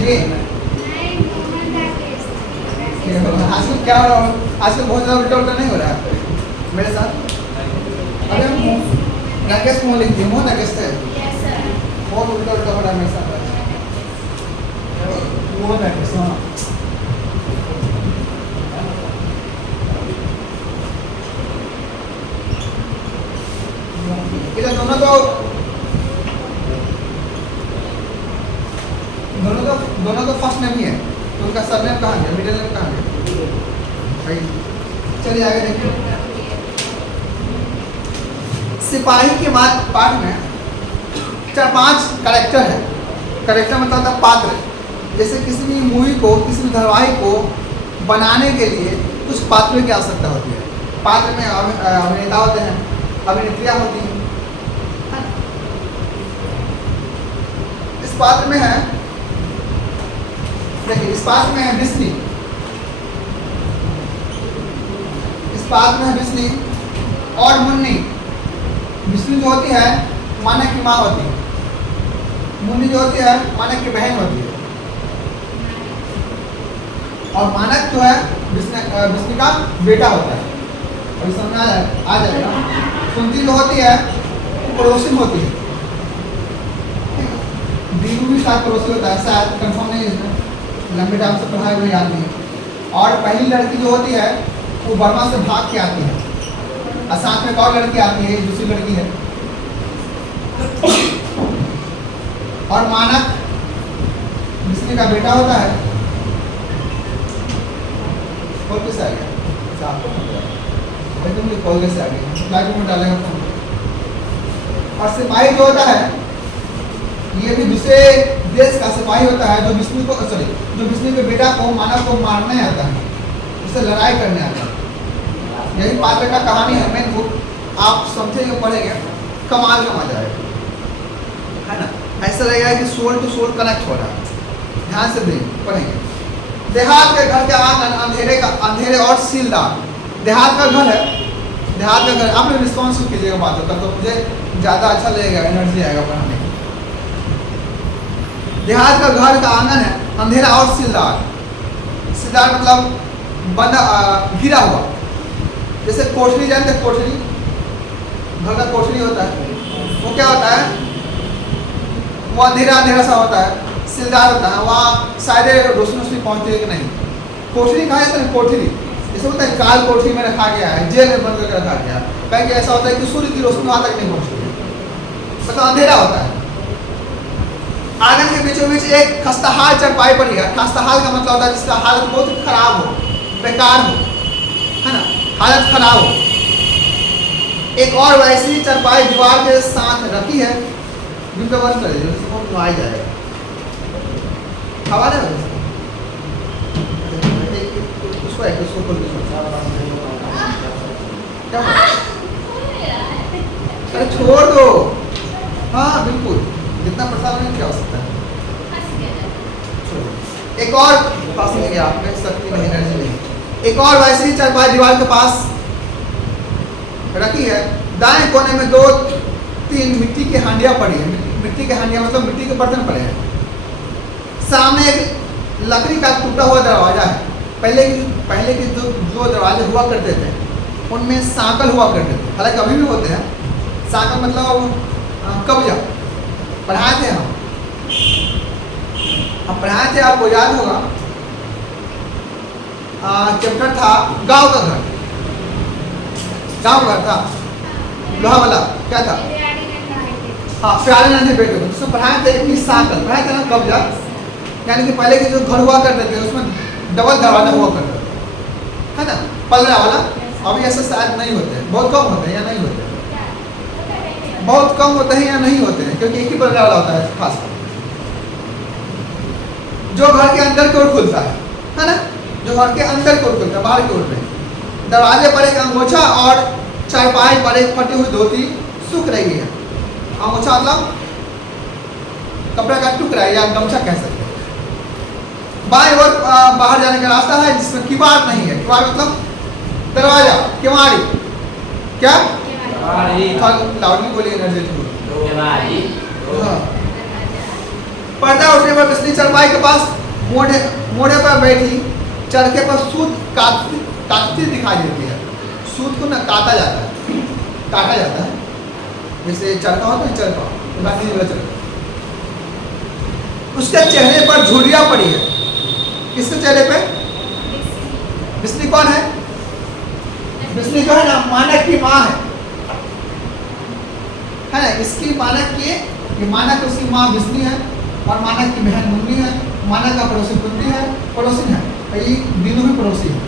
जी आजकल क्या हो रहा है, आजकल बहुत ज़्यादा उल्टा उल्टा नहीं हो रहा है मेरे साथ। अरे हम नकेश मुँह लिखती हूँ, नकेश है बहुत उल्टा उल्टा हो रहा है मेरे साथ। वो नकेश हाँ इधर दोनों तो फर्स्ट नेम ही है, तो उनका सरनेम कहाँ गया, मिडिल नेम कहाँ गया? चलिए आगे देखिए। सिपाही के पाठ में 4-5 कैरेक्टर है। कैरेक्टर मतलब होता है पात्र। जैसे किसी भी मूवी को, किसी भी धारावाहिक को बनाने के लिए कुछ पात्रों की आवश्यकता होती है। पात्र में अभिनेता होते हैं, अभिनेत्रियाँ होती हैं। इस पात्र में है, देखिए इस पात्र में है विष्णु, इस पात्र में है विष्णु और मुन्नी। विष्णु जो होती है मानक की माँ होती है, मुन्नी जो होती है मानक की बहन होती है, और मानक जो है विष्णु का बेटा होता है। और इस समय आ जाएगा। कुंती जो होती है पड़ोसी होती है, बीरू भी शायद पड़ोसी होता है, शायद कंफर्म नहीं है इसमें, लंबे टाइम से पढ़ा हुआ याद नहीं है। और पहली लड़की जो होती है वो बर्मा से भाग के आती है, और साथ में एक और लड़की आती है, दूसरी लड़की है। और मानक विष्णु का बेटा होता है। और किससे आ गया? कॉल कैसे आ गया? फ्लाइट में डालेगा फोन। और सिपाही जो होता है ये भी दूसरे देश का सिपाही होता है, जो विष्णु को जो विष्णु के बेटा को, मानव को मारने आता है, उससे लड़ाई करने आता है। यही पात्र का कहानी है मेन बुक। आप समझेंगे, पढ़ेंगे, कमाल का मजा आएगा, है ना। ऐसा लगेगा कि सोल टू सोल कनेक्ट हो रहा है। ध्यान से पढ़ेंगे। देहात के घर के आंगन अंधेरे और सीलदार। देहात का घर है, देहात का घर। आप लोग रिस्पॉन्स कीजिएगा बातों का, तो मुझे ज़्यादा अच्छा लगेगा, एनर्जी आएगा पढ़ाने में। देहात का घर का आंगन है अंधेरा और सीलदार। सीलदार मतलब बंदा घिरा हुआ। जैसे कोठरी जानते हैं, कोठरी, घर का कोठरी होता है, वो क्या होता है, वो अंधेरा अंधेरा सा होता है। सीलदार होता है, वहाँ शायद रोशनी पहुँचती है कि नहीं। कोठरी कहा जाता है, कोठरी जैसे होता है काल कोठरी में रखा गया है, जेल में बंद करके रखा गया है। कहीं कि ऐसा होता है कि सूर्य की रोशनी वहाँ तक नहीं पहुँचती है, मतलब अंधेरा होता है। आंगन के बीचों बीच एक खस्ताहाल चरपाई पड़ी है। खस्ताहाल का मतलब होता है जिसका हालत बहुत खराब हो, बेकार हो, है ना, हालत खराब हो। एक और वैसी चरपाई दीवार के साथ रखी है। विंडो बंद कर दीजिए, उसको आ जाएगा हवा ना, उसको खोल दीजिए। क्या अरे छोड़ दो, हाँ बिल्कुल, जितना प्रसाद नहीं क्या हो सकता है। एक और पास नहीं गया, आपने शक्ति नहीं, एनर्जी नहीं। एक और वैसे ही चारपाई दीवार के पास रखी है। दाएं कोने में 2-3 मिट्टी की हांडियां पड़ी है। मिट्टी के हांडियां मतलब मिट्टी के बर्तन पड़े हैं। सामने एक लकड़ी का टूटा हुआ दरवाजा है। पहले के जो दरवाजे हुआ करते थे उनमें सांकल हुआ करते थे, हालांकि अभी भी होते हैं। सांकल मतलब कब्जा। पढ़ाए थे हम पढ़ाए थे, आपको याद होगा। चैप्टर था गांव का घर। गांव घर था लोहा वाला, क्या था, हाँ प्यारे नन्हे बेटे को। उसमें पढ़ाए थे कि सांकल, पढ़ाए थे ना कब्जा, यानी कि पहले के जो घर हुआ करते थे उसमें डबल दरवाजा हुआ करता है ना, पलड़ा वाला। अभी ऐसा शायद नहीं होते हैं, बहुत कम होते हैं या नहीं होते हैं, बहुत कम होते हैं या नहीं होते हैं, क्योंकि एक ही पलड़ा वाला होता है खास कर, जो घर के अंदर की ओर खुलता है ना, जो घर के अंदर की ओर खुलता है, बाहर की ओर नहीं। दरवाजे पर एक अंगोछा और चारपाई पर एक फटी हुई धोती सूख रही है। अंगोछा मतलब कपड़ा का टुकड़ा या गमछा कह सकते हैं। बाएं ओर बाहर जाने का रास्ता है जिसमें किवाड़ नहीं है। किवाड़ मतलब दरवाजा, किवाड़ी। क्या लाउडली बोलिए, एनर्जेटिक बोलिए। पर्दा उठने पर बिस्नी चरपाई के पास मोड़े पर बैठी चरखे पर सूत काटती दिखाई देती है। सूत को ना काटा जाता है, जैसे चरखा होता है, चरखा। उसके चेहरे पर झुर्रियां पड़ी है। किसके चेहरे पे? बिस्नी कौन है? बिस्नी जो है ना, मानक की माँ है ना। इसकी मानक की, ये मानक उसकी माँ बिस्नी है और मानक की बहन मुन्नी है। मानक का पड़ोसी कुंती है, पड़ोसी है, ये तीनों भी पड़ोसी है।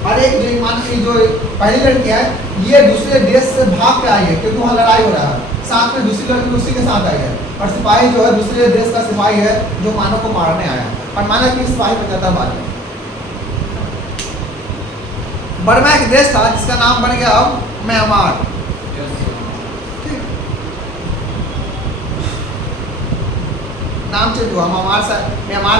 और एक जो मानक की जो पहली लड़की है, ये दूसरे देश से भाग के आई है क्योंकि वहाँ लड़ाई हो रहा है। साथ में दूसरी लड़की उसी के साथ आई है और सिपाही जो है दूसरे देश का सिपाही है जो मानव को मारने आया है और मानव की सिपाही बन जाता है बाद में। बर्मा एक देश था जिसका नाम बन गया अब म्यांमार। नाम चेंज हुआ, म्यांमार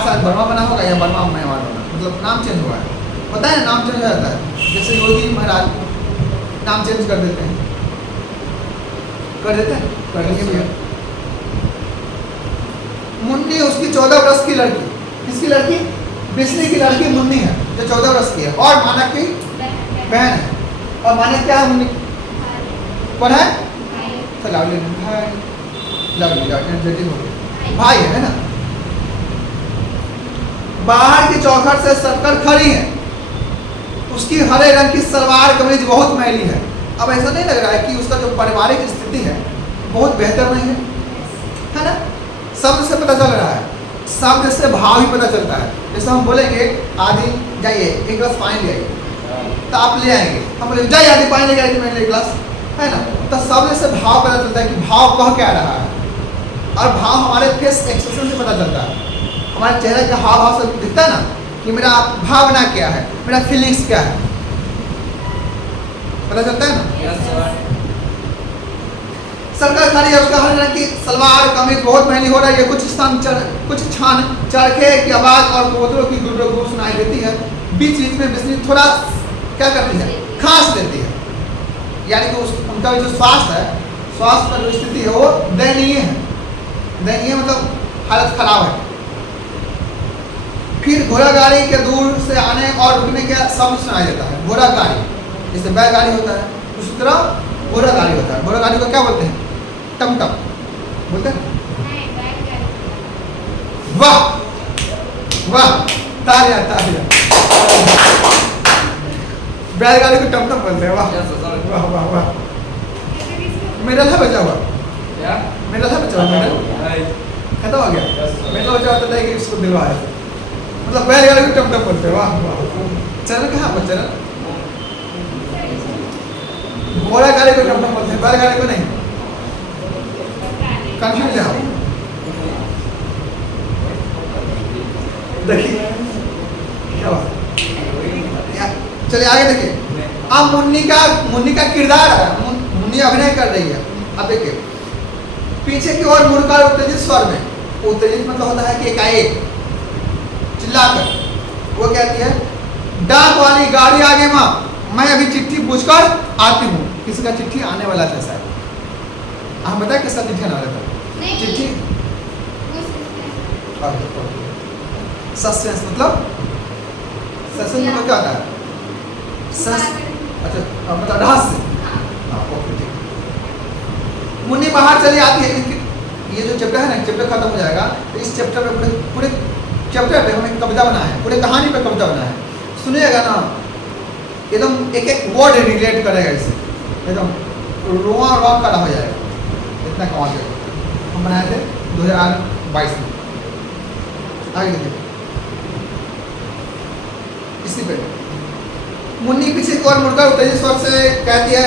से बर्मा बना होगा या बर्मा म्यांमार बना, मतलब नाम चेंज हुआ है। पता है नाम चेंज हो जाता है, जैसे योगी महाराज नाम चेंज कर देते हैं, कर देंगे भैया। मुन्नी उसकी 14 वर्ष की लड़की, किसकी लड़की? बिस्नी की लड़की मुन्नी है जो 14 वर्ष की है और मानक की बहन है। और मानक क्या है? मुन्नी कौन है? भाई है ना। बाहर की चौखट से सरकर खड़ी है। उसकी हरे रंग की सलवार कमीज बहुत मैली है। अब ऐसा नहीं लग रहा है कि उसका जो पारिवारिक स्थिति है बहुत बेहतर नहीं है ना? शब्द से पता चल रहा है, शब्द से भाव ही पता चलता है। जैसे हम बोलेंगे आदि जाइए एक गिलास पानी ले आइए, तो आप ले आएंगे, हम बोलेंगे जाइए आदि पानी लेके आइए, मैंने एक गिलास, है ना। तो शब्द से भाव पता चलता है कि भाव कह क्या रहा है, और भाव हमारे फेस एक्सप्रेशन से पता चलता है। हमारे चेहरे का हाव भाव से दिखता है ना कि मेरा भावना क्या है, मेरा फीलिंग्स क्या है, पता चलता है ना। सरकार खड़ी है, उसका हर रंग की सलवार कमीज बहुत महंगी हो रही है। कुछ क्षण चरखे की आवाज और कबूतरों की गुड़गुड़ सुनाई देती है। बीच बीच में बिस्नी थोड़ा क्या करती है, खांस देती है, यानी कि उनका जो स्वास्थ्य है, स्वास्थ्य का जो स्थिति है वो दयनीय है। दयनीय मतलब हालत खराब है। फिर घोड़ा गाड़ी के दूर से आने और रुकने का शब्द सुनाई देता है। घोड़ा गाड़ी, जैसे बैलगाड़ी होता है उसी तरह घोड़ा गाड़ी होता है। घोड़ा गाड़ी को क्या बोलते हैं? टमटम बोलते हैं। वाह वाह, तालियां तालियां। बैलगाड़ी को टमटम बोलते हैं। वाह वाह वाह वाह। मेडल है बचा हुआ, मेडल है बचा हुआ, मेडल खत्म हो गया। मेडल बचा होता है कि इसको दिलवाया, मतलब बैलगाड़ी को टमटम बोलते हैं। वाह वाह। चरण कहाँ पर? चरण घोड़ा गाड़ी को टमटम बोलते हैं, बैलगाड़ी को नहीं। कंफ्यूज है आप। देखिए क्या बात। चलिए आगे देखिए। अब मुन्नी का किरदार है, मुन्नी अभिनय कर रही है। अब देखिए पीछे की ओर मुड़कर उत्तेजित स्वर में, उत्तेजित मतलब होता है कि एकाएक चिल्लाकर वो कहती है, डाक वाली गाड़ी आगे माँ, मैं अभी चिट्ठी पूछकर आती हूँ। किसी का चिट्ठी आने वाला था शायद, हम बताए किसका चिट्ठी आने वाला था? चिट्ठी सस्पेंस मतलब, सस्पेंस मतलब क्या होता है? अच्छा मतलब रहस्य। मुन्नी बाहर चली आती है। ये जो चैप्टर है ना, चैप्टर खत्म हो जाएगा तो इस चैप्टर में पूरे चैप्टर पे हमें कविता बना है, पूरे कहानी पे कविता बना है। सुनिएगा ना, एकदम एक एक वर्ड रिलेट करेगा इससे, एकदम रोआ रोआ खड़ा हो जाएगा। इतना कमाल के हम बनाए थे 2022 में। आगे देखिए इसी पे। मुन्नी पीछे की ओर मुड़कर उत्तेजित स्वर से कहती है,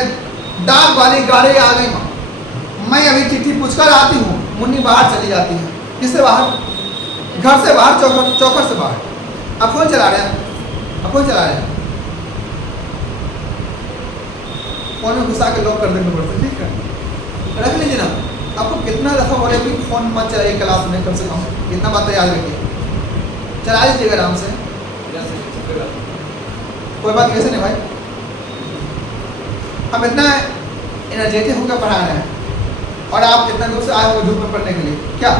डाक वाली गाड़ी आ गई माँ, मैं अभी चिट्ठी पूछकर आती हूँ। मुन्नी बाहर चली जाती है। किससे बाहर? घर से बाहर, चौखट से बाहर। अब फोन चला रहे हैं, फोन में घुसा के लॉक कर देंगे पड़ते। ठीक है, रख लीजिए ना। आपको कितना दफा बोले कि फोन मत चलाइए क्लास में, कम से कम इतना बात तो याद रखिए। चला लीजिएगा आराम से, कोई बात कैसे नहीं भाई। हम इतना एनर्जेटिक होकर पढ़ा रहे हैं और आप इतना दूर से आए हो धूप में पढ़ने के लिए, क्या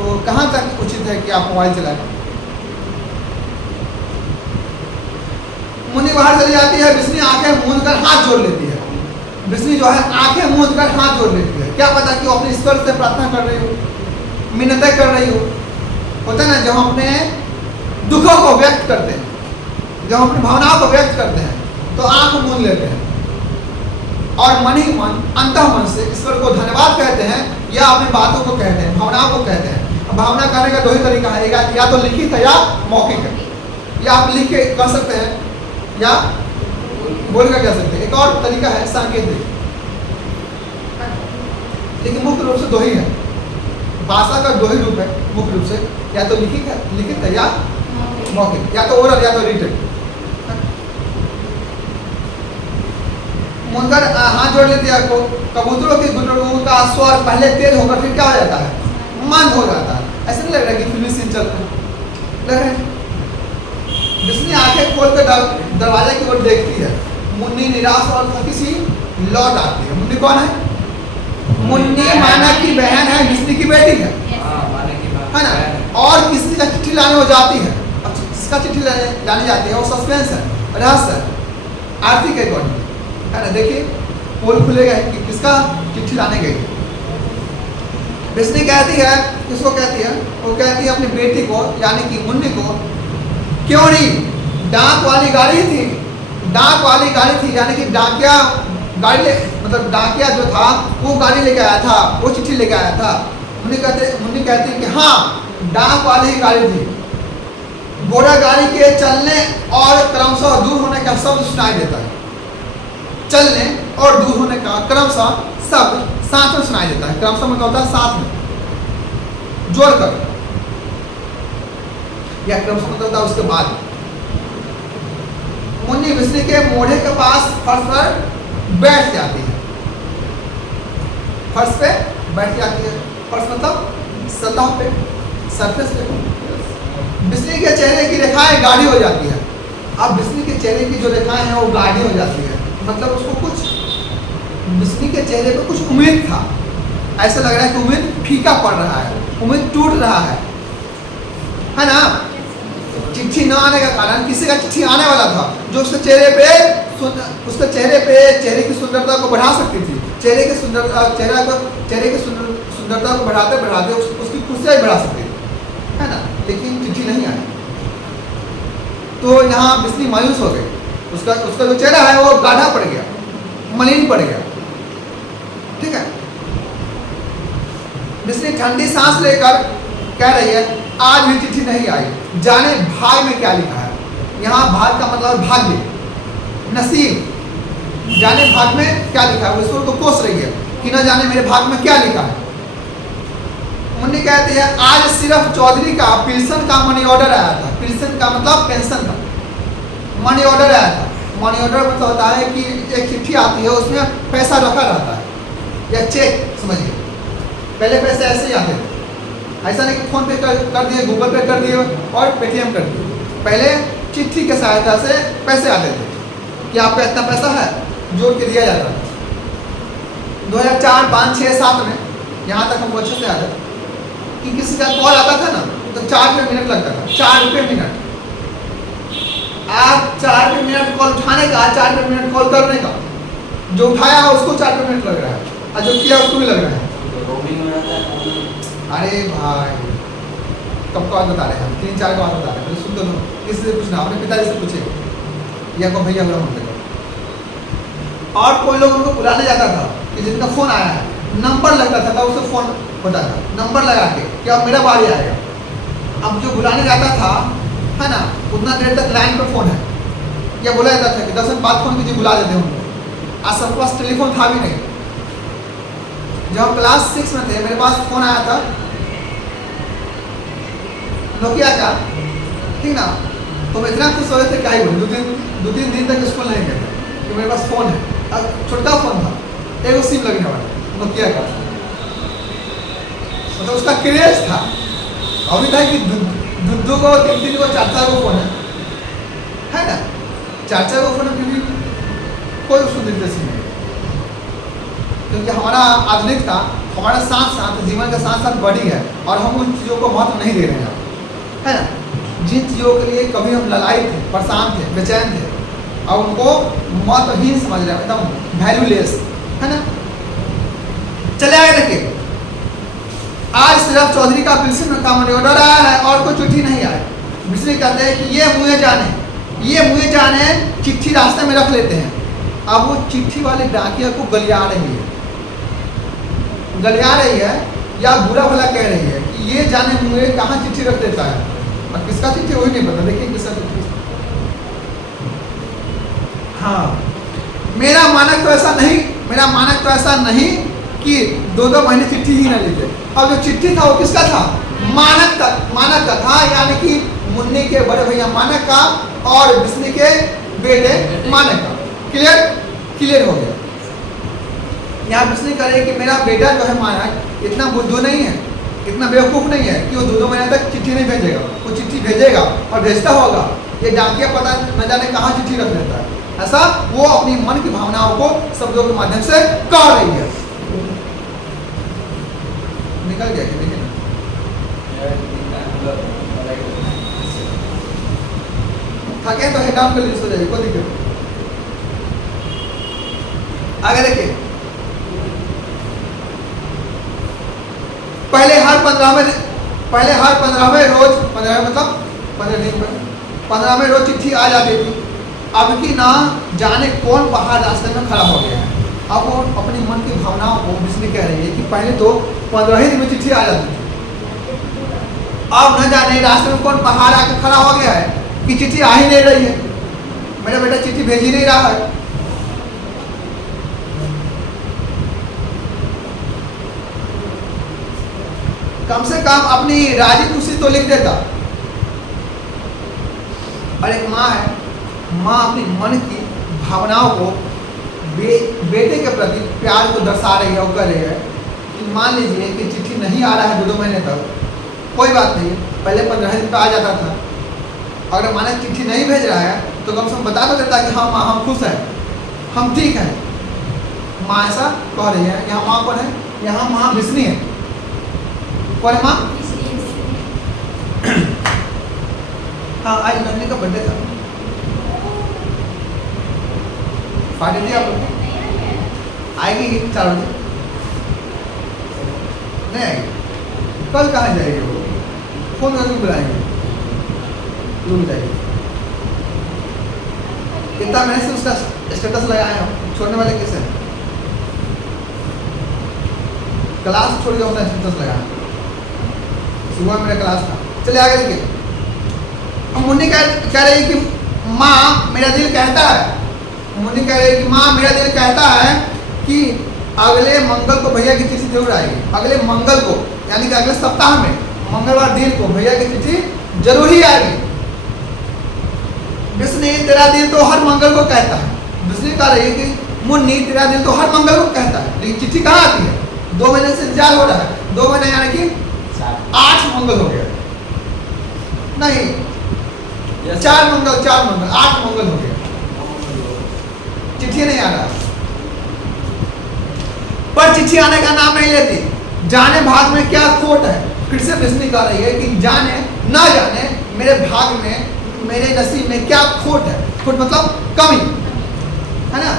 तो कहाँ तक उचित है कि आप मोबाइल चलाएं? मुन्नी बाहर चली जाती है, बिस्नी आंखें मूंद कर हाथ जोड़ लेती है। बिस्नी जो है आंखें मूंद कर हाथ जोड़ लेती है। क्या पता कि वो अपने ईश्वर से प्रार्थना कर रही हो, मिन्नतें कर रही हो। होता है ना, जब हम अपने दुखों को व्यक्त करते हैं, जब हम अपनी भावनाओं को व्यक्त करते हैं, तो आंख मूंद लेते हैं और मन ही मन, अंतः मन से ईश्वर को धन्यवाद कहते हैं या अपनी बातों को कहते हैं, भावनाओं को कहते हैं। अब भावना करने का दो ही तरीका है, या तो लिखित है या मौखिक है। या आप लिख के कर सकते हैं या बोल कर कह सकते हैं। एक और तरीका है सांकेतिक, लेकिन मुख्य रूप से दो ही है। भाषा का दो ही रूप है मुख्य रूप से, या तो लिखित है या मौखिक, या तो ओरल या तो रिटन। मुनकर हाथ जोड़ लेती है। कबूतरों की गुटरू का स्वर पहले तेज होकर फिर क्या हो जाता है, मंद हो जाता है। ऐसा नहीं लग रहा कि फिल्मी सीन चल रहा है, लग रहा है। बिस्नी आंखें खोल कर दरवाजे की ओर देखती है। मुन्नी निराश और थकी सी लौट आती है। मुन्नी कौन है? मुन्नी माना की बहन है, बिस्नी की बेटी है ना। और किसी का चिट्ठी लाने हो जाती है। अब किसका चिट्ठी लाने जाती है वो सस्पेंस है, रहस्य है। आरती के अकॉर्डिंग है ना, देखिए पोल खुलेगा कि किसका चिट्ठी लाने गई। बिस्नी कहती है, किसको कहती है? वो कहती है अपनी बेटी को, यानी कि मुन्नी को, क्यों नहीं, डाक वाली गाड़ी थी, डाक वाली गाड़ी थी, यानी कि डाकिया गाड़ी मतलब डाकिया जो था वो गाड़ी लेके आया था, वो चिट्ठी लेके आया था। मुन्नी कहती कि हाँ, डाक वाली ही गाड़ी थी। घोड़ा गाड़ी के चलने और क्रमशः दूर होने का शब्द सुनाई देता है। चलने और दूर होने का क्रमशः शब्द साथ में सुनाई देता है। क्रमशः मतलब होता है साथ में जोड़कर, या क्रमशः मतलब होता है उसके बाद। मुन्नी बिस्नी के मोढ़े के पास फर्श पर बैठ जाती है। फर्श पे बैठ जाती है। फर्श मतलब सतह पे, सरफेस पे। बिस्नी के चेहरे की रेखाएं गाढ़ी हो जाती है। अब बिस्नी के चेहरे की जो रेखाएं हैं वो गाढ़ी हो जाती है, मतलब उसको कुछ, बिस्नी के चेहरे पे कुछ उम्मीद था। ऐसा लग रहा है कि उम्मीद फीका पड़ रहा है, उम्मीद टूट रहा है ना। चिट्ठी न आने का कारण, किसी का चिट्ठी आने वाला था जो उसके चेहरे पे चेहरे की सुंदरता को बढ़ा सकती थी। चेहरे की सुंदरता को बढ़ाते बढ़ाते उसकी खुशियाँ बढ़ा सकती थी, है ना। लेकिन चिट्ठी नहीं आई, तो यहाँ बिस्नी मायूस हो गई। उसका जो चेहरा है वो गाढ़ा पड़ गया, मलिन पड़ गया। ठीक है। बिस्नी ठंडी सांस लेकर कह रही है, आज भी चिट्ठी नहीं आई, जाने भाग में क्या लिखा है। यहाँ भाग का मतलब भाग्य, नसीब। जाने भाग में क्या लिखा है, वो ईश्वर को कोस रही है कि न जाने मेरे भाग में क्या लिखा है। मुन्नी कहती है, आज सिर्फ चौधरी का पेंशन का मनी ऑर्डर आया था। पेंशन का मतलब पेंशन का मनी ऑर्डर आया था। मनी ऑर्डर मतलब होता है कि एक चिट्ठी आती है, उसमें पैसा रखा रहता है या चेक, समझिए। पहले पैसे ऐसे ही आते थे, ऐसा नहीं कि फोन पे कर दिए, गूगल पे कर दिए और पेटीएम कर दिए। पहले चिट्ठी के सहायता से पैसे आते थे कि आपका इतना पैसा है, जोड़ के दिया जाता है। 2004, 5, 6, 7 में, यहाँ तक हमको अच्छे से याद है कि किसी का कॉल आता था ना, तो 4 रुपये मिनट लगता था। 4 रुपये मिनट। आज 4 रुपये मिनट कॉल उठाने का, 4 रुपये मिनट कॉल करने का। जो उठाया उसको 4 रुपये मिनट लग रहा है, और जो किया उसको भी लग रहा है। अरे भाई, कब का बात बता रहे हैं हम? 3-4 का बात बता रहे हैं। सुन तो लो, किसी से पूछना, अपने पिताजी से पूछे या को भैया बुला होते। और कोई लोग उनको बुलाने जाता था कि जिनका फ़ोन आया है, नंबर लगता था, उसे फ़ोन होता था, नंबर लगा के कि अब मेरा बारी आएगा। अब जो बुलाने जाता था, है ना, उतना देर तक लाइन पर फ़ोन है, या बोला जाता था कि 10 मिनट बाद फ़ोन कीजिए, बुला देते हैं उनको। आज सबके पास टेलीफोन था भी नहीं। जब हम क्लास 6 में थे, मेरे पास फ़ोन आया था नोकिया का, ठीक ना। तो मैं इतना खुश हो रहे थे, क्या ही बोलूं। 2-3 दिन तक स्कूल नहीं गए कि मेरे पास फ़ोन है। अब छोटा फ़ोन था, एक सिम लगने वाला नोकिया का, मतलब उसका क्रेज था। अभी था कि 2 को, 3 को, 4 को फ़ोन है ना। 4 को फ़ोन है, क्योंकि कोई उसको दिलचस्पी नहीं। क्योंकि हमारा आधुनिकता हमारे साथ साथ जीवन के साथ साथ बढ़ी है और हम उन चीज़ों को महत्व नहीं दे रहे हैं, है ना। जिन चीज़ों के लिए कभी हम ललायत थे, परेशान थे, बेचैन थे, और उनको महत्वहीन समझ रहे हैं, एकदम वैल्यूलेस, है ना। चले आगे देखिए, आज सिर्फ चौधरी का पिल्सन का मनी ऑर्डर आया है और कोई चिट्ठी नहीं आई। मिस्त्री कहते हैं कि ये मुझे जाने चिट्ठी रास्ते में रख लेते हैं। अब वो चिट्ठी वाले डाकिया को गलिया रही है या बुरा भला कह रही है कि ये जाने मुझे कहाँ चिट्ठी रख देता है, और किसका चिट्ठी वही नहीं पता। देखिए किसका चिट्ठी। हाँ, मेरा मानक तो ऐसा नहीं कि 2-2 महीने चिट्ठी ही ना लिखे। अब जो चिट्ठी था वो किसका था? मानक का था, यानी कि मुन्नी के बड़े भैया मानक का और बिस्नी के बेटे मानक का। क्लियर हो गया। यहाँ बिस्नी कह रहे कि मेरा बेटा जो है मानक इतना बुद्धू नहीं है, इतना बेवकूफ़ नहीं है कि वो 2-2 महीने तक चिट्ठी नहीं भेजेगा। वो चिट्ठी भेजेगा और भेजता होगा, ये डाकिया पता न जाने कहाँ चिट्ठी रख लेता है। ऐसा वो अपनी मन की भावनाओं को शब्दों के माध्यम से कह रही है। निकल गया कि देखिए थके तो हेड डाउन कर लीजिए, सो जाइए, कोई दिक्कत नहीं। आगे देखिए, पहले हर 15वें रोज, 15 मतलब 15 दिन में 15वें रोज चिट्ठी आ जाती थी। अब की ना जाने कौन बाहर रास्ते में खड़ा हो गया है। अब वो अपनी मन की भावनाओं को बिस्नी कह रही है कि पहले तो 15 दिन में चिट्ठी आ जाती थी, अब न जाने रास्ते में कौन बाहर आकर खड़ा हो गया है कि चिट्ठी आ ही नहीं रही है, मेरा बेटा चिट्ठी भेज ही नहीं रहा है। कम से कम अपनी राजी खुशी तो लिख देता। और एक माँ है, माँ अपनी मन की भावनाओं को बेटे के प्रति प्यार को दर्शा रही है और कह रही है कि मान लीजिए कि चिट्ठी नहीं आ रहा है 2-2 महीने तक, कोई बात नहीं, पहले 15 दिन पे आ जाता था। अगर माने चिट्ठी नहीं भेज रहा है तो कम से कम बता तो देता कि हाँ माँ हम खुश हैं, हम ठीक हैं। माँ ऐसा कह रही है। यहाँ माँ कौन है? यहाँ माँ बिस्नी है। कौन है माँ? हाँ, आज नन्ही का बर्थडे था, पार्टी दी आप लोग? आएगी 4 बजे? नहीं आएगी? कल कहाँ जाएगी वो? फोन करके बुलाएंगे, रूम जाएगी। कितना मैंने से उसका स्टेटस लगाया हूँ, छोड़ने वाले कैसे हैं? क्लास छोड़ के अपना स्टेटस लगाया, सुबह मेरा क्लास था। चलिए आगे देखिए। मुन्नी कह रही कि माँ मेरा दिल कहता है, मुन्नी कह रही कि माँ मेरा दिल कहता है कि अगले मंगल को भैया की चिट्ठी जरूर आएगी। अगले मंगल को, यानी कि अगले सप्ताह में मंगलवार दिन को भैया की चिट्ठी जरूर ही आएगी। बिस्नी तेरा दिल तो हर मंगल को कहता है। बिस्नी कह रही है कि मुन्नी तेरा दिल तो हर मंगल को कहता है, लेकिन चिट्ठी कहाँ आती है? 2 महीने से इंतजार हो रहा है। 2 महीने यानी कि 8 मंगल हो गया, नहीं 4 मंगल 8 मंगल हो गया, चिट्ठी नहीं आ रहा। पर चिट्ठी आने का नाम नहीं लेती। जाने भाग में क्या खोट है? फिर से बिस्नी कह रही है कि जाने ना जाने मेरे भाग में, मेरे नसीब में क्या खोट है। खोट मतलब कमी, है ना।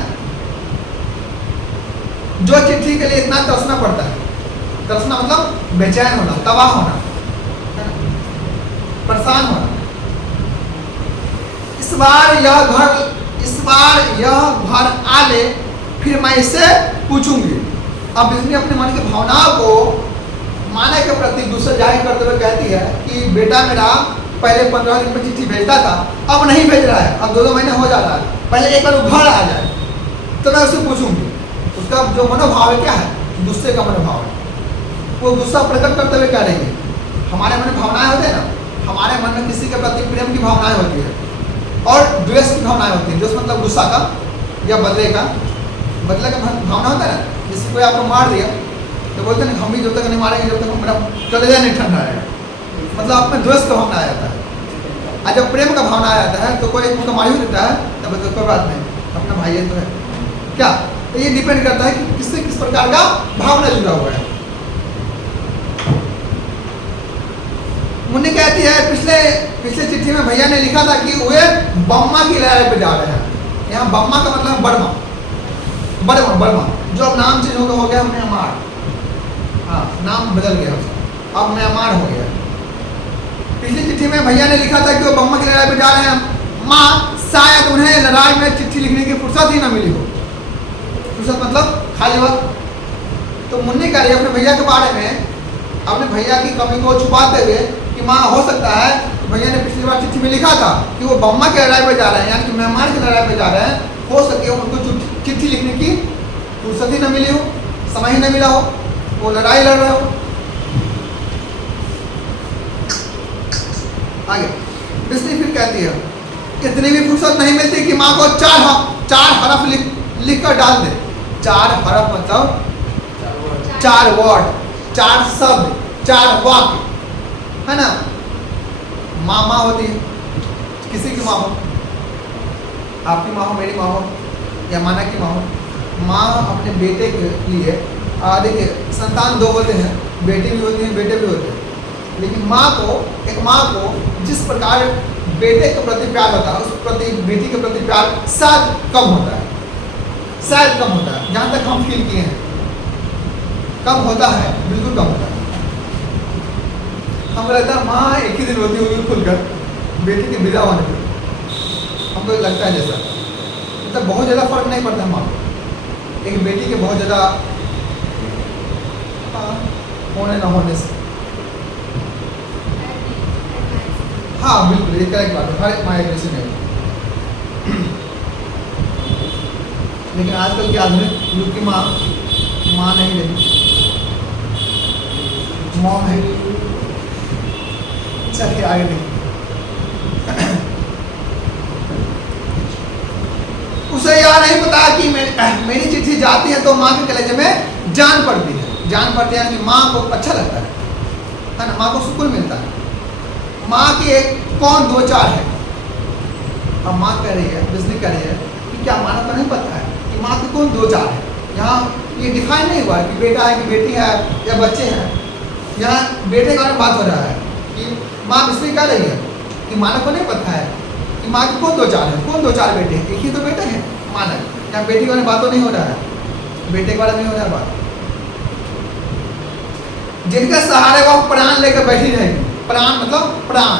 जो चिट्ठी के लिए इतना तरसना पड़ता है, तरसना मतलब बेचैन होना, तबाह होना, परेशान होना। इस बार यह घर आ ले, फिर मैं इससे पूछूंगी। अब बिस्नी अपने मन की भावनाओं को माने के प्रति गुस्सा जाहिर करते हुए कहती है कि बेटा मेरा पहले 15 दिन में चिट्ठी भेजता था, अब नहीं भेज रहा है, अब 2-2 महीने हो जा रहा है। पहले एक बार वो घर आ जाए तो मैं उससे पूछूंगी। उसका जो मनोभाव है क्या है? गुस्से का मनोभाव है। वो गुस्सा प्रकट करते हुए कह रही है। हमारे मन में भावनाएं होते हैं ना, हमारे मन में किसी के प्रति प्रेम की भावनाएं होती है और द्वेष की भावनाएं होती है। द्वेष मतलब गुस्सा का या बदले का भावना होता है ना। किसी को आपको मार दिया तो बोलते हैं हम भी जब तक नहीं मारेंगे जब तक मेरा कलेजा नहीं ठंडा रहेगा, मतलब आप में द्वेष का भावना आ जाता है। और जब प्रेम का भावना आ जाता है तो कोई एक मार ही देता है, तब तो कोई बात नहीं, अपना भाई है तो है क्या, तो ये डिपेंड करता है कि किससे किस प्रकार का भावना जुड़ा हुआ है। मुन्नी कहती है पिछले चिट्ठी में भैया ने लिखा था कि वे बम्मा की लड़ाई पे जा रहे हैं। यहाँ बम्मा का मतलब बर्मा जो अब नाम चेंज हो गया म्यांमार। हाँ, नाम बदल गया उसका, अब म्यांमार हो गया। पिछली चिट्ठी में भैया ने लिखा था कि वो बम्मा की लड़ाई पे जा रहे हैं। माँ शायद उन्हें लड़ाई में चिट्ठी लिखने की फुर्सत ही ना मिली हो। फुर्सत मतलब खाली वक्त। तो मुन्नी कह रही है अपने भैया के बारे में, अपने भैया की कमी को छुपाते हुए कि माँ हो सकता है भैया ने पिछली बार चिट्ठी में लिखा था कि वो बम्मा की लड़ाई पे जा रहे हैं, यानी कि म्यांमार की लड़ाई पे जा रहे हैं। हो सके उनको चिट्ठी लिखने की फुर्सत ही न मिली हो, समय ही न मिला हो, वो लड़ाई लड़ रहे हो। आगे बिस्नी फिर कहती है इतनी भी फुर्सत नहीं मिलती कि माँ को चार हरफ लिख कर डाल दे। 4 हरफ मतलब 4 वर्ड, 4 शब्द, 4 वाक्य, है ना। माँ होती है, किसी की माँ हो, आपकी माँ हो, मेरी माँ हो, या माना की माँ हो। माँ अपने बेटे के लिए, देखिए संतान 2 होते हैं, बेटी भी होती है, बेटे भी होते हैं। लेकिन एक माँ को जिस प्रकार बेटे के प्रति प्यार होता है, उस प्रति बेटी के प्रति प्यार शायद कम होता है, जहाँ तक हम फील किए हैं कम होता है, बिल्कुल कम होता है। हम लगता है माँ एक ही दिन होती होगी खुलकर बेटी के विदा होने पर, हमको लगता है जैसा, मतलब बहुत ज़्यादा फर्क नहीं पड़ता माँ को एक बेटी के बहुत ज़्यादा होने ना होने से। हाँ बिल्कुल, ये करेक्ट बात है, हर एक माँ एक जैसे नहीं। लेकिन आजकल की आधुनिक युग की माँ नहीं रही, मॉम है। चलिए आगे देखिए। उसे यह नहीं पता कि मेरी चिट्ठी जाती है तो माँ के कलेजे में जान पड़ती है कि माँ को अच्छा लगता है ना, माँ को सुकून मिलता है। माँ की एक कौन 2 4 है। अब माँ कह रही है, बिजली कह रही है कि क्या माँ को नहीं पता है कि माँ की कौन 2 4 है। यहाँ ये डिफाइन नहीं हुआ कि बेटा है कि बेटी है या बच्चे हैं। यहाँ बेटे का बात हो रहा है कि माँ बिजली कह रही है कि माँ को नहीं पता है कि माँ की कौन 2 4 है, कौन 2 4 बेटे हैं, एक ही तो बेटे हैं मानक। यहाँ बेटी के बारे में बात तो नहीं हो रहा है, बेटे के बारे में नहीं हो रहा है बात। जिनके सहारे वो प्राण लेकर बैठी रहेगी, प्राण मतलब प्राण,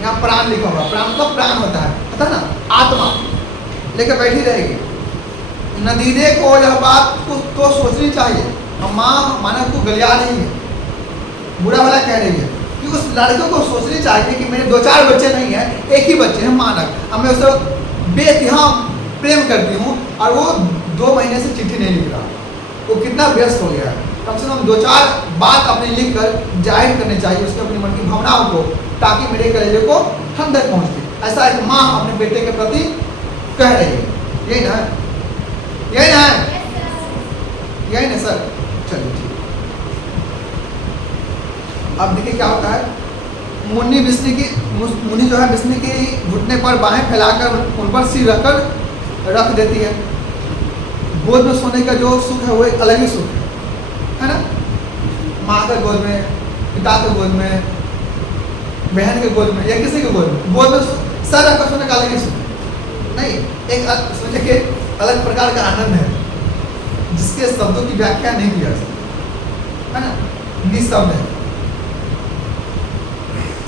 यहाँ प्राण लिखा हुआ, प्राण मतलब प्राण होता है, पता ना, आत्मा लेकर बैठी रहेगी। नदीदे को यह बात तो सोचनी चाहिए। माँ मानक को गलिया रही है, बुरा भला कह रही है कि उस लड़के को सोचनी चाहिए कि मेरे 2 4 बच्चे नहीं है, एक ही बच्चे हैं मानक। अब मैं उसे बेतिहां प्रेम करती हूँ और वो 2 महीने से चिट्ठी नहीं लिख रहा, वो कितना व्यस्त हो गया है। कम से कम 2 4 बात अपने लिख कर जाहिर करनी चाहिए उसके अपनी मन की भावनाओं को, ताकि मेरे कलेजे को ठंडक पहुँचती। ऐसा एक माँ अपने बेटे के प्रति कह रही है, यही ना, यही ना, यही ना सर। चलिए ठीक। अब देखिए क्या होता है। मुन्नी जो है बिस्नी की घुटने पर बाहें फैलाकर उन पर सिर रखकर रख देती है। गोद में सोने का जो सुख है वो एक अलग ही सुख है ना। माँ के गोद में, पिता के गोद में, बहन के गोद में या किसी के गोद में सर रखकर सोने का अलग ही सुख नहीं, एक सोचे के अलग प्रकार का आनंद है जिसके शब्दों की व्याख्या नहीं की जा सकती, है ना। निशब्द है,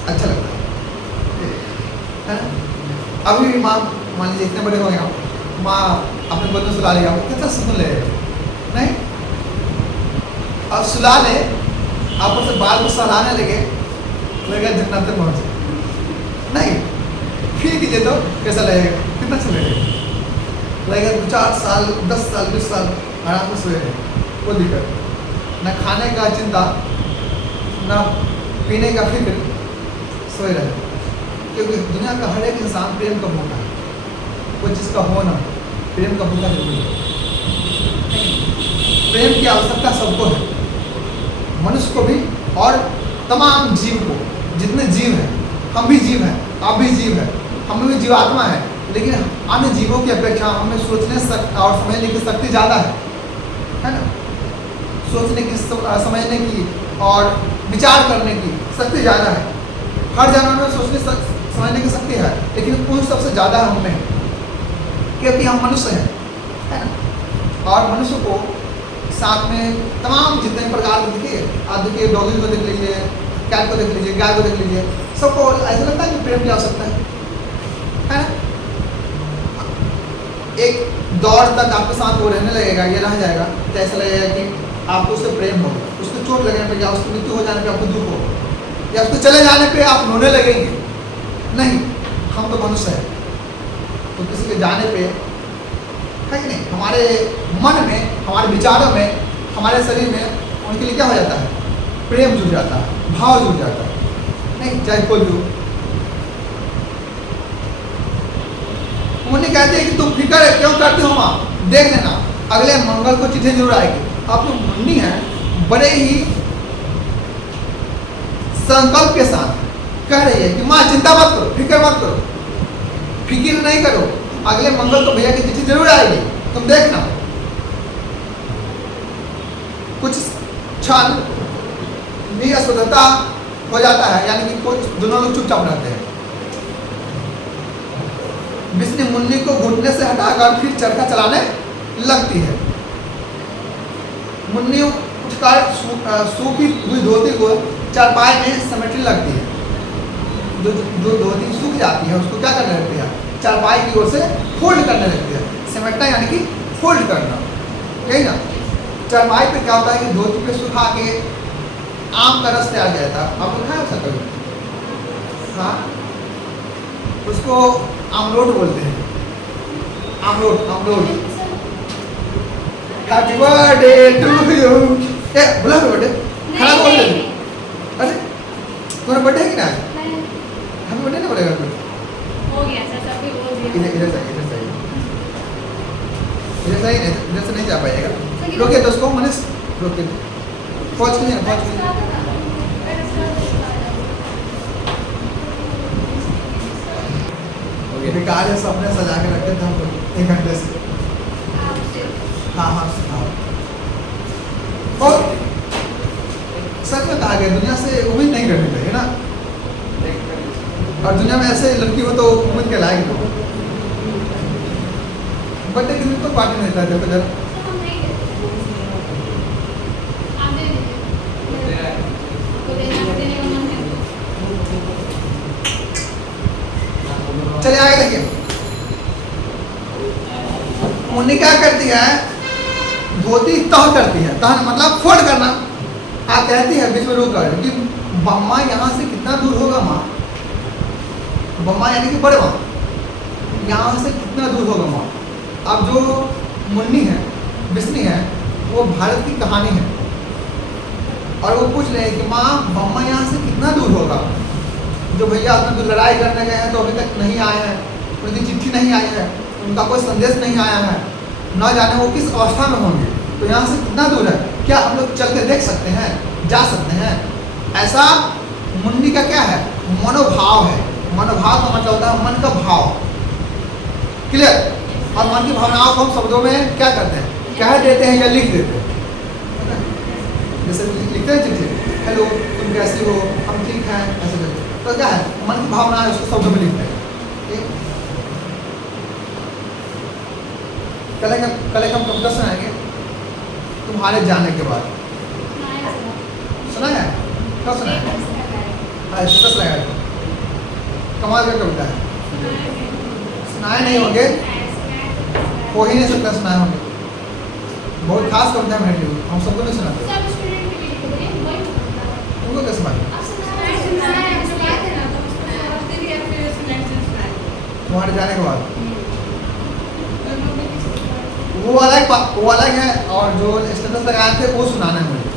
अच्छा लगता है ना। अभी भी माँ मान लीजिए इतने बड़े हो गए, माँ अपने गोद में सुला लिया, कितना सुकून ले नहीं। अब सुला ले, आप उसे बाल को सहलाने लगे, लगेगा जन्नत तक पहुँचे नहीं। फिर कीजिए तो कैसा लगेगा, कितना अच्छा लगेगा 2 4 साल 10 साल 20 साल आराम से सोए, कोई दिक्कत न, खाने का चिंता न पीने का फिक्र, सोए रहे। क्योंकि दुनिया का हर एक इंसान प्रेम का भूखा है, कोई चीज़ का हो ना, प्रेम का भूखा जरूर है। प्रेम की आवश्यकता सबको है, मनुष्य को भी और तमाम जीव को। जितने जीव हैं, हम भी जीव हैं, आप भी जीव हैं, हम भी जीवात्मा है, लेकिन अन्य जीवों की अपेक्षा हमें सोचने और समझने की शक्ति ज़्यादा है ना। सोचने की, समझने की और विचार करने की शक्ति ज़्यादा है। हर जानवर में सोचने समझने की शक्ति है, लेकिन उन सबसे ज़्यादा हम में है, क्योंकि हम मनुष्य हैं, है ना। और मनुष्य को साथ में तमाम जितने प्रकार के देखिए, आप देखिए डॉगी को देख लीजिए, कैट को देख लीजिए, गाय को देख लीजिए, सबको ऐसा लगता है कि प्रेम की आवश्यकता है ना। एक दौड़ तक आपके साथ वो रहने लगेगा, ये रह जाएगा तो ऐसा लगेगा कि आपको उससे प्रेम होगा। उसको चोट लगने पर या उसकी मृत्यु हो जाने पर आपको दुख होगा, या उसको चले जाने पे आप रोने लगेंगे। नहीं, हम तो मनुष्य हैं, तो किसी के जाने पे है कि नहीं, हमारे मन में, हमारे विचारों में, हमारे शरीर में उनके लिए क्या हो जाता है, प्रेम जुड़ जाता है, भाव जुड़ जाता है। नहीं, चाहे कोई भी हो। उन्हें कहते हैं कि तुम फिक्र क्यों करते हो माँ, देख लेना अगले मंगल को चिट्ठी जरूर आएगी। अब जो मुन्नी है बड़े ही संकल्प के साथ कह रही है कि माँ चिंता मत करो, फिक्र मत करो, फिक्र नहीं करो, अगले मंगल को भैया की चिट्ठी जरूर आएगी, तुम देखना। कुछ क्षण निस्पृहता हो जाता है, यानी कि कुछ दोनों लोग चुपचाप रहते हैं। बिस्नी मुन्नी को घुटने से हटाकर फिर चरखा चलाने लगती है। मुन्नी उठकर सूखी हुई धोती को चारपाई में समेटने लगती है। जो धोती सूख जाती है उसको क्या करने लगती है, चारपाई की ओर से फोल्ड करने लगती है। समेटना यानी कि फोल्ड करना, यही ना। चारपाई पे क्या होता है कि धोती पे सुखा के आम का रस तैयार किया जाता है। आपने खाया उसका कभी? हाँ, उसको आमलोट बोलते हैं, omelette. Happy birthday to you. ए बोला बर्थडे खाना बोल दे। अरे तुम्हारा बर्थडे है कि ना? हैप्पी बर्थडे ना बोलेगा कोई? हो गया सर, सबकी बोल दिया। इधर सही नहीं, इधर से नहीं जा पाएगा। रोके तो उसको, मनीष रोके, पहुंच के ना, पहुंच के। बेकार है, सबने सजा के रखे थे हमको 1 घंटे से। हाँ, और सच में कहा गया दुनिया से उम्मीद नहीं करनी चाहिए ना। और दुनिया में ऐसे लड़की हो तो उम्मीद के लायक हो। बर्थडे के दिन तो पार्टी नहीं था, देखो जरा। चलिए आगे देखिए, मुन्नी क्या करती है, धोती तह करती है। तह मतलब फोल्ड करना। आप कहती है बीच में रुक कर कि बम्मा यहाँ से कितना दूर होगा माँ, बम्मा यानी कि बड़े माँ, यहाँ से कितना दूर होगा माँ। अब जो मुन्नी है, बिस्नी है, वो भारत की कहानी है, और वो पूछ रहे हैं कि माँ बम्मा यहाँ से कितना दूर होगा। जो भैया अपने जो लड़ाई करने गए हैं तो अभी तक नहीं आए हैं, उनकी चिट्ठी नहीं आई है, उनका कोई संदेश नहीं आया है, न जाने वो किस अवस्था में होंगे। तो यहाँ से कितना दूर है, क्या हम लोग चल के देख सकते हैं, जा सकते हैं? ऐसा मुन्नी का क्या है, मनोभाव है। मनोभाव का मतलब होता है मन का भाव। क्लियर? और मन की भावनाओं को हम शब्दों में क्या करते हैं, कह देते हैं या लिख देते हैं। जैसे लिखते हैं चिट्ठी, हेलो तुम कैसी हो, हम ठीक हैं, ऐसे करते। तो क्या है, मन की भावना है, उसको शब्दों में लिखते हैं। कल एक हम कविता सुनाएंगे तुम्हारे जाने के बाद। सुना है? कब सुना है? हाँ, स्टेटस लगाया। कमाल का कविता है, सुनाए नहीं होंगे, हो ही नहीं सकता सुनाए होंगे। बहुत खास कविता है मेरे लिए, हम सबको नहीं सुनाते। उनको कैसे मालूम? तुम्हारे जाने के बाद वो अलग है, और जो स्टेटस लगाए थे वो सुनाना है मुझे।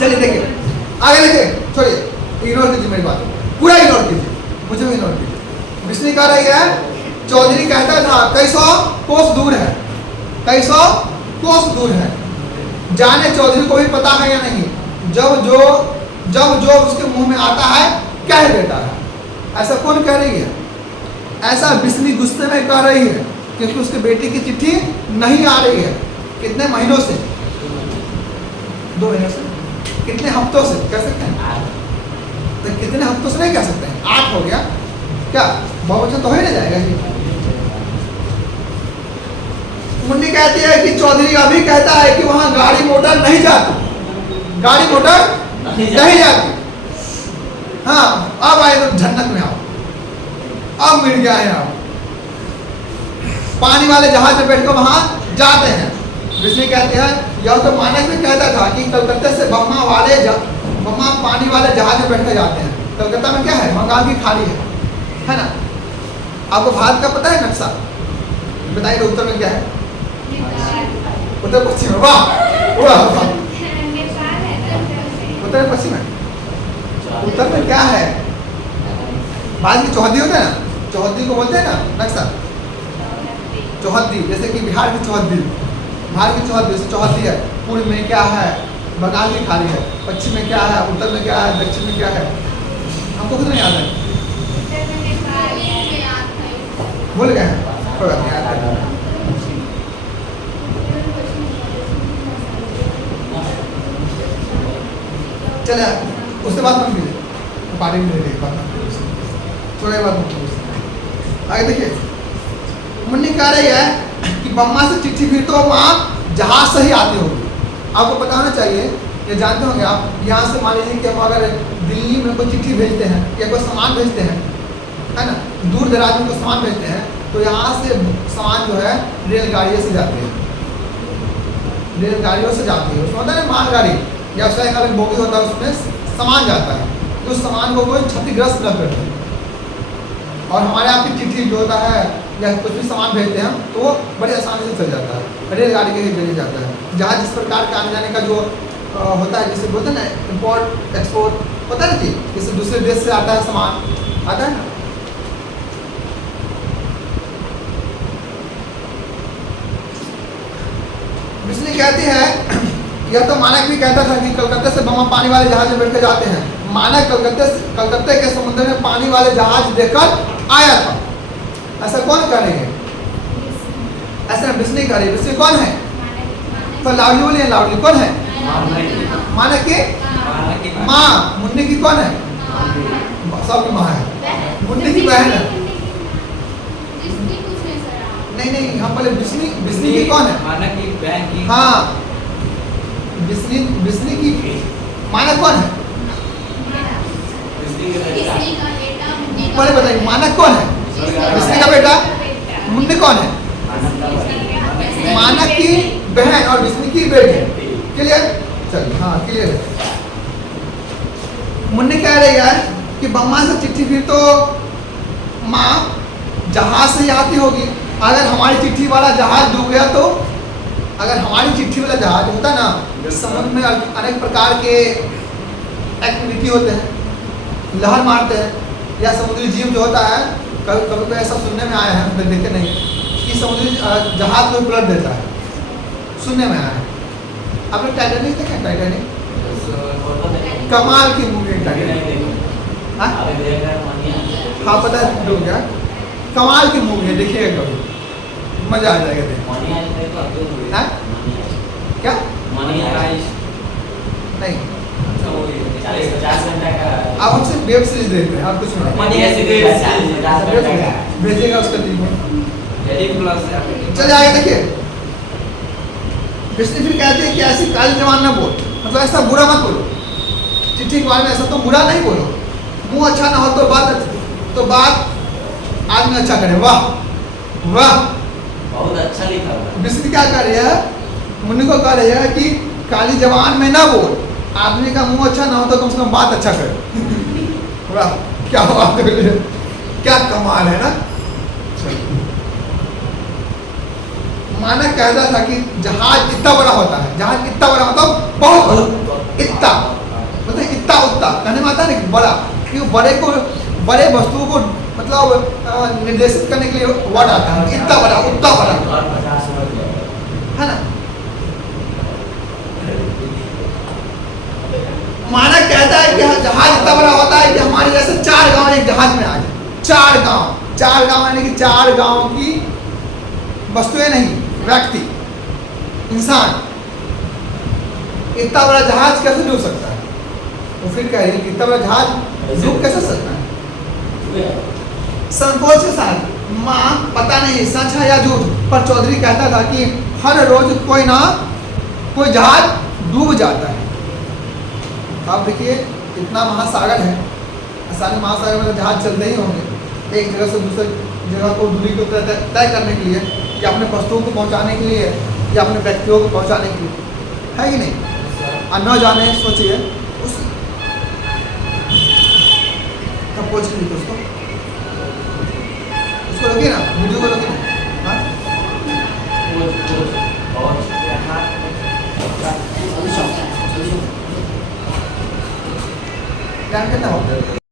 चलिए देखिए आगे, देखिए छोड़िए, इग्नोर कीजिए मेरी बात, पूरा इग्नोर कीजिए, मुझे भी इग्नोर कीजिए। बिस्नी कह रही है, चौधरी कहता था कई सौ कोस दूर है, कई सौ कोस दूर है, जाने चौधरी को भी पता है या नहीं, जब जो उसके मुंह में आता है कह देता है। ऐसा कौन कह रही है? ऐसा बिस्नी गुस्से में कह रही है क्योंकि उसके बेटे की चिट्ठी नहीं आ रही है। कितने महीनों से? 2 महीनों से? कितने हफ्तों से कह सकते हैं? तो कितने हफ्तों से नहीं कह सकते हैं, 8 हो गया क्या? बहुवचन तो हो ही नहीं जाएगा जी। मुन्नी कहती है कि चौधरी अभी कहता है कि वहां गाड़ी मोटर नहीं जाती, गाड़ी मोटर नहीं जाती। हाँ, अब आए तो जन्नत में आओ, अब मिल गया है। आप पानी वाले जहाज में बैठकर वहां जाते हैं। बिस्नी कहते हैं, यह तो मानक भी कहता था कि कलकत्ते से बम्मा पानी वाले जहाज में बैठकर जाते हैं। कलकत्ता में क्या है? बंगाल की खाड़ी है ना? आपको भारत का पता है नक्शा? बताइए उत्तर में क्या है? उत्तर पश्चिम। वाह वाह, उत्तर पश्चिम है। उत्तर में क्या है? भारत की चौहद्दी होते हैं ना, चौहद्दी को बोलते हैं ना नक्शा, चौहद्दी। जैसे कि बिहार की चौहद्दी, भारत की चौहद्दी, जैसे चौहद्दी है। पूर्व में क्या है? बंगाल की खाड़ी है। पश्चिम में क्या है? उत्तर में क्या है? दक्षिण में क्या है? हमको खुद नहीं याद है, भूल गए हैं, कोई बात नहीं, याद है। चले उसके बाद हम मिले, पार्टी में ले थोड़ा बात आगे देखिए। मुन्नी कह रही है कि बम्मा से चिट्ठी फिर तो वहाँ जहाज से ही आती होगी। आपको पता होना चाहिए, ये जानते होंगे आप, यहाँ से मान लीजिए कि हम अगर दिल्ली में कोई चिट्ठी भेजते हैं या कोई सामान भेजते हैं, है ना, दूर दराज में कोई सामान भेजते हैं, तो यहाँ से सामान जो है रेलगाड़ियों से जाते हैं, रेलगाड़ियों से जाती है। उसमें होता है मालगाड़ी या उसका एक अलग बोगी होता है, उसमें सामान जाता है, तो उस सामान को कोई क्षतिग्रस्त न करते। और हमारे यहाँ की चिट्ठी जो होता है या कुछ भी सामान भेजते हैं तो वो बड़ी आसानी से चल जाता है, रेलगाड़ी के जरिए जाता है। जहाँ जिस प्रकार का आने जाने का जो होता है, जैसे बोलते हैं ना इम्पोर्ट एक्सपोर्ट होता है ना जी, जैसे दूसरे देश से आता है सामान, आता है ना। इसलिए कहती है, यह तो मानक भी कहता था कि कलकत्ते से बम्मा पानी वाले जहाज में बैठ कर जाते हैं। मानक कलकत्ते के समुद्र में पानी वाले जहाज देखकर आया था। ऐसा कौन कह रही है? ऐसा बिस्नी कह रही है। बिस्नी कौन है? तो लावली बोलिए, लावली कौन है? मानक की माँ। मुन्नी की कौन है? सबकी माँ है, मुन्नी की बहन है। नहीं, हम पहले बिस्नी की कौन है? मानक की बहन की। हाँ, बिस्नी की मानक कौन है? पहले बताइए, मानक कौन है? बिस्नी का बेटा। मुन्नी कौन है? मानक की बहन और बिस्नी की बेटी। क्लियर? चलिए, हाँ क्लियर है। मुन्नी कह रही है कि बम्मा से चिट्ठी फिर तो माँ जहाज से ही आती होगी। अगर हमारी चिट्ठी वाला जहाज डूब गया तो, अगर हमारी चिट्ठी वाला जहाज होता ना, समुद्र में अनेक प्रकार के एक्टिविटी होते हैं, लहर मारते हैं, या समुद्री जीव जो होता है, कभी कभी ऐसा सुनने में आया है, हम देखे नहीं कि समुद्री जहाज को पलट देता है, सुनने में आया है। आपने टाइटैनिक देखा? टाइटैनिक कमाल की मूवी है टाइटैनिक। हाँ पता है, डूब गया। कमाल की मूवी है, देखिएगा कभी, मजा आ जाएगा देखने। क्या? नहीं, आप हमसे वेब सीरीज देखते हैं, आप कुछ भेजिएगा उसका लिंक। चलिए आगे देखिए। बिस्नी फिर कहते हैं कि ऐसी काली जबान ना बोल, मतलब ऐसा बुरा मत बोलो चिट्ठी के बारे में, ऐसा तो बुरा नहीं बोलो। मुंह अच्छा ना हो तो बात आदमी अच्छा करे। वाह वाह, बहुत अच्छा लिखा हुआ। बिस्नी क्या कर रही है? मुन्नी को कह रही है कि काली जबान में ना बोल, आदमी का मुंह अच्छा ना हो तो कम से कम बात अच्छा करे। वाह, क्या बात है, क्या कमाल है ना। मानक कहता था कि जहाज इतना बड़ा होता है, जहाज इतना बड़ा मतलब बहुत इतना, मतलब इतना उतना कहने में आता है ना बड़ा, क्यों बड़े वस्तुओं को मतलब निर्देशित करने के लिए वर्ड आता है, इतना बड़ा उतना बड़ा, है ना। मानक कहता है कि जहाज इतना बड़ा होता है कि हमारे जैसे 4 गांव एक जहाज में आ जाए। 4 गांव चार गांव यानी कि चार गांव की वस्तुएं नहीं, व्यक्ति, इंसान। इतना बड़ा जहाज कैसे डूब सकता है? वो फिर कह रही है कि इतना बड़ा जहाज डूब कैसे सकता है? संकोच के साथ माँ पता नहीं सच है या झूठ, पर चौधरी कहता था कि हर रोज कोई ना कोई जहाज डूब जाता है। आप देखिए इतना महासागर है, सारे महासागर में जहाज चलते ही होंगे एक जगह से दूसरे जगह को दूरी को तय करने के लिए, या अपने वस्तुओं को पहुंचाने के लिए, या अपने व्यक्तियों को पहुंचाने के लिए, है कि नहीं? और न जाने सोचिए उस कब पहुँच गई उसको रोकिए ना, वीडियो को रोकिए ना। हाँ? टाइम कितना हो?